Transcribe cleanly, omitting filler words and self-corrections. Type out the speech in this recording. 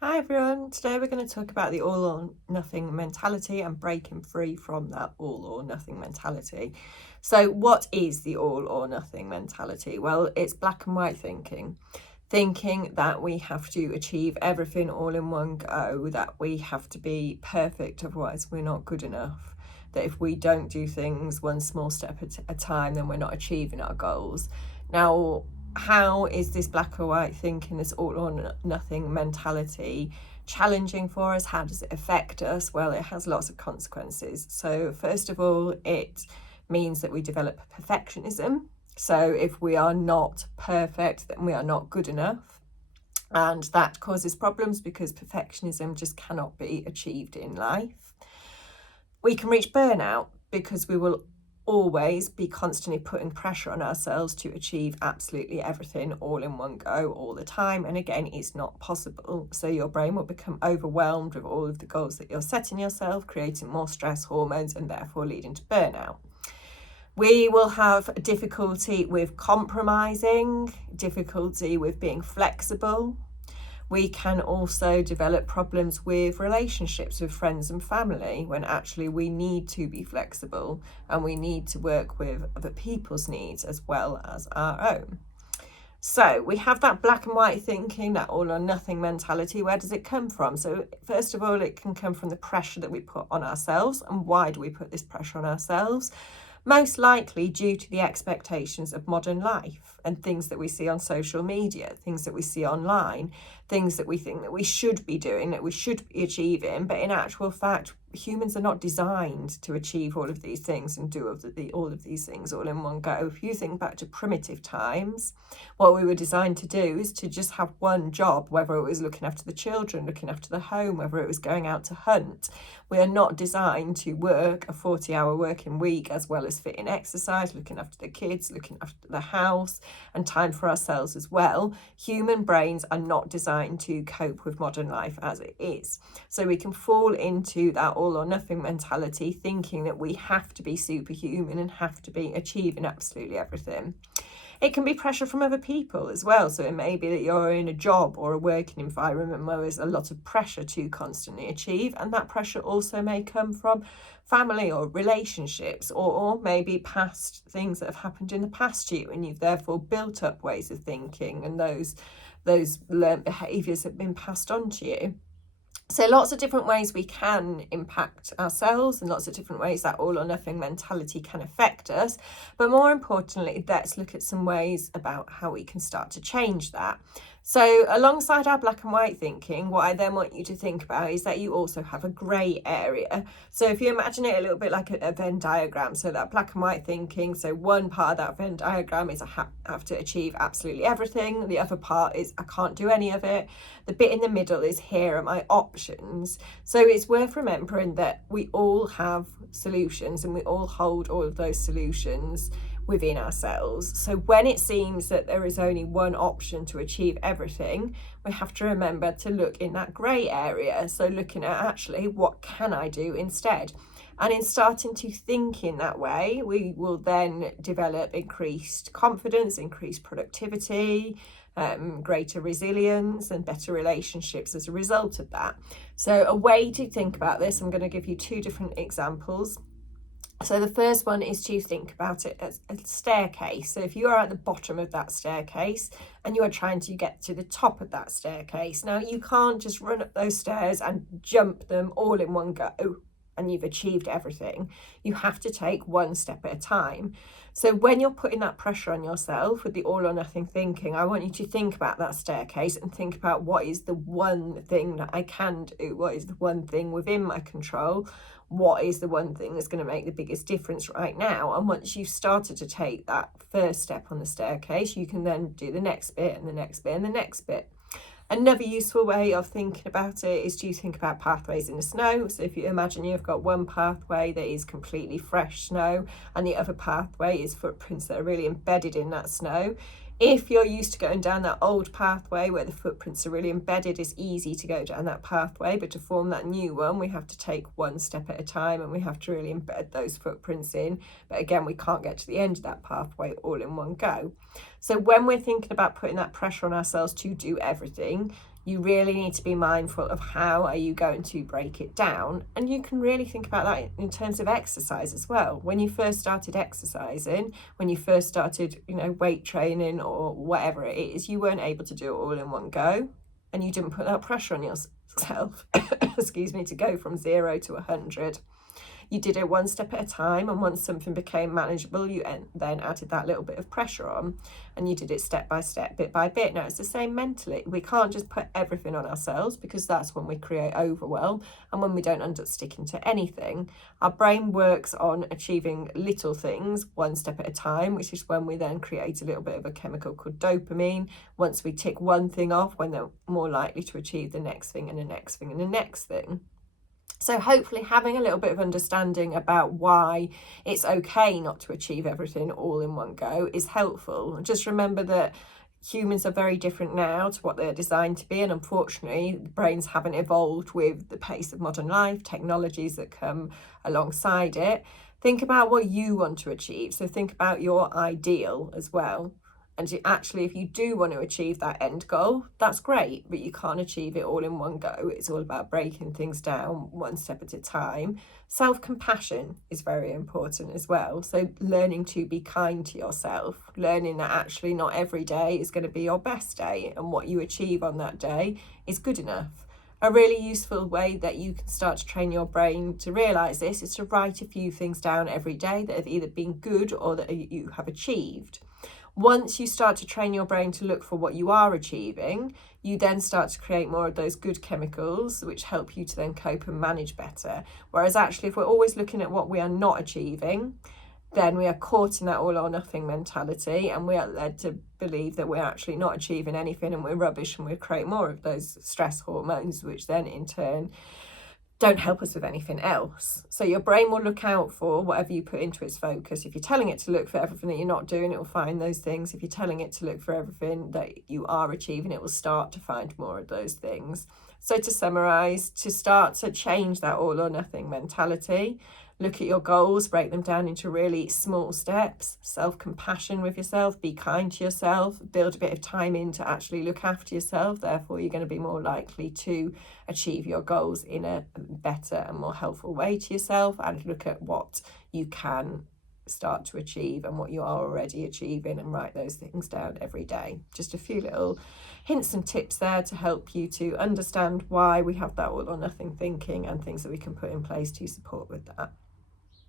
Hi everyone, today we're going to talk about the all or nothing mentality and breaking free from that all or nothing mentality. So, what is the all or nothing mentality? Well, it's black and white thinking. Thinking that we have to achieve everything all in one go, that we have to be perfect, otherwise, we're not good enough. That if we don't do things one small step at a time, then we're not achieving our goals. Now, how is this black or white thinking, this all or nothing mentality, challenging for us? How does it affect us? Well, it has lots of consequences. So, first of all, it means that we develop perfectionism. So, if we are not perfect, then we are not good enough. And that causes problems because perfectionism just cannot be achieved in life. We can reach burnout because we will always be constantly putting pressure on ourselves to achieve absolutely everything all in one go all the time, and again, it's not possible. So your brain will become overwhelmed with all of the goals that you're setting yourself, creating more stress hormones and therefore leading to burnout. We will have difficulty with compromising, difficulty with being flexible. We can also develop problems with relationships with friends and family when actually we need to be flexible and we need to work with other people's needs as well as our own. So we have that black and white thinking, that all or nothing mentality. Where does it come from? So first of all, it can come from the pressure that we put on ourselves. And why do we put this pressure on ourselves? Most likely due to the expectations of modern life and things that we see on social media, things that we see online, things that we think that we should be doing, that we should be achieving. But in actual fact, humans are not designed to achieve all of these things and do all of these things all in one go. If you think back to primitive times, what we were designed to do is to just have one job, whether it was looking after the children, looking after the home, whether it was going out to hunt. We are not designed to work a 40-hour working week as well as fit in exercise, looking after the kids, looking after the house, and time for ourselves as well. Human brains are not designed to cope with modern life as it is. So we can fall into that all or nothing mentality, thinking that we have to be superhuman and have to be achieving absolutely everything. It can be pressure from other people as well. So it may be that you're in a job or a working environment where there's a lot of pressure to constantly achieve, and that pressure also may come from family or relationships, or maybe past things that have happened in the past year, and you've therefore built up ways of thinking, and those learned behaviours have been passed on to you. So lots of different ways we can impact ourselves and lots of different ways that all or nothing mentality can affect us. But more importantly, let's look at some ways about how we can start to change that. So alongside our black and white thinking, what I then want you to think about is that you also have a grey area. So if you imagine it a little bit like a Venn diagram, so that black and white thinking, so one part of that Venn diagram is I have to achieve absolutely everything. The other part is I can't do any of it. The bit in the middle is here are my options. So it's worth remembering that we all have solutions and we all hold all of those solutions within ourselves. So when it seems that there is only one option to achieve everything, we have to remember to look in that grey area. So looking at actually what can I do instead? And in starting to think in that way, we will then develop increased confidence, increased productivity, greater resilience and better relationships as a result of that. So a way to think about this, I'm going to give you two different examples. So the first one is to think about it as a staircase. So if you are at the bottom of that staircase and you are trying to get to the top of that staircase, now you can't just run up those stairs and jump them all in one go and you've achieved everything. You have to take one step at a time. So when you're putting that pressure on yourself with the all or nothing thinking, I want you to think about that staircase and think about what is the one thing that I can do? What is the one thing within my control? What is the one thing that's going to make the biggest difference right now? And once you've started to take that first step on the staircase, you can then do the next bit and the next bit and the next bit. Another useful way of thinking about it is to think about pathways in the snow. So if you imagine you've got one pathway that is completely fresh snow and the other pathway is footprints that are really embedded in that snow. If you're used to going down that old pathway where the footprints are really embedded, it's easy to go down that pathway, but to form that new one, we have to take one step at a time and we have to really embed those footprints in. But again, we can't get to the end of that pathway all in one go. So when we're thinking about putting that pressure on ourselves to do everything, You really need to be mindful of how are you going to break it down. And you can really think about that in terms of exercise as well. When you first started exercising, when you first started, weight training or whatever it is, you weren't able to do it all in one go. And you didn't put that pressure on yourself, excuse me, to go from 0 to 100. You did it one step at a time, and once something became manageable, you then added that little bit of pressure on, and you did it step by step, bit by bit. Now, it's the same mentally. We can't just put everything on ourselves, because that's when we create overwhelm and when we don't end up sticking to anything. Our brain works on achieving little things one step at a time, which is when we then create a little bit of a chemical called dopamine. Once we tick one thing off, when they're more likely to achieve the next thing and the next thing and the next thing. So hopefully having a little bit of understanding about why it's okay not to achieve everything all in one go is helpful. Just remember that humans are very different now to what they're designed to be, and unfortunately brains haven't evolved with the pace of modern life, technologies that come alongside it. Think about what you want to achieve. So think about your ideal as well. And actually, if you do want to achieve that end goal, that's great, but you can't achieve it all in one go. It's all about breaking things down one step at a time. Self-compassion is very important as well. So learning to be kind to yourself, learning that actually not every day is going to be your best day, and what you achieve on that day is good enough. A really useful way that you can start to train your brain to realise this is to write a few things down every day that have either been good or that you have achieved. Once you start to train your brain to look for what you are achieving, you then start to create more of those good chemicals, which help you to then cope and manage better. Whereas actually, if we're always looking at what we are not achieving, then we are caught in that all or nothing mentality, and we are led to believe that we're actually not achieving anything and we're rubbish, and we create more of those stress hormones, which then in turn don't help us with anything else. So your brain will look out for whatever you put into its focus. If you're telling it to look for everything that you're not doing, it will find those things. If you're telling it to look for everything that you are achieving, it will start to find more of those things. So to summarize, to start to change that all or nothing mentality, look at your goals, break them down into really small steps, self-compassion with yourself, be kind to yourself, build a bit of time in to actually look after yourself. Therefore, you're going to be more likely to achieve your goals in a better and more helpful way to yourself, and look at what you can start to achieve and what you are already achieving, and write those things down every day. Just a few little hints and tips there to help you to understand why we have that all or nothing thinking, and things that we can put in place to support with that.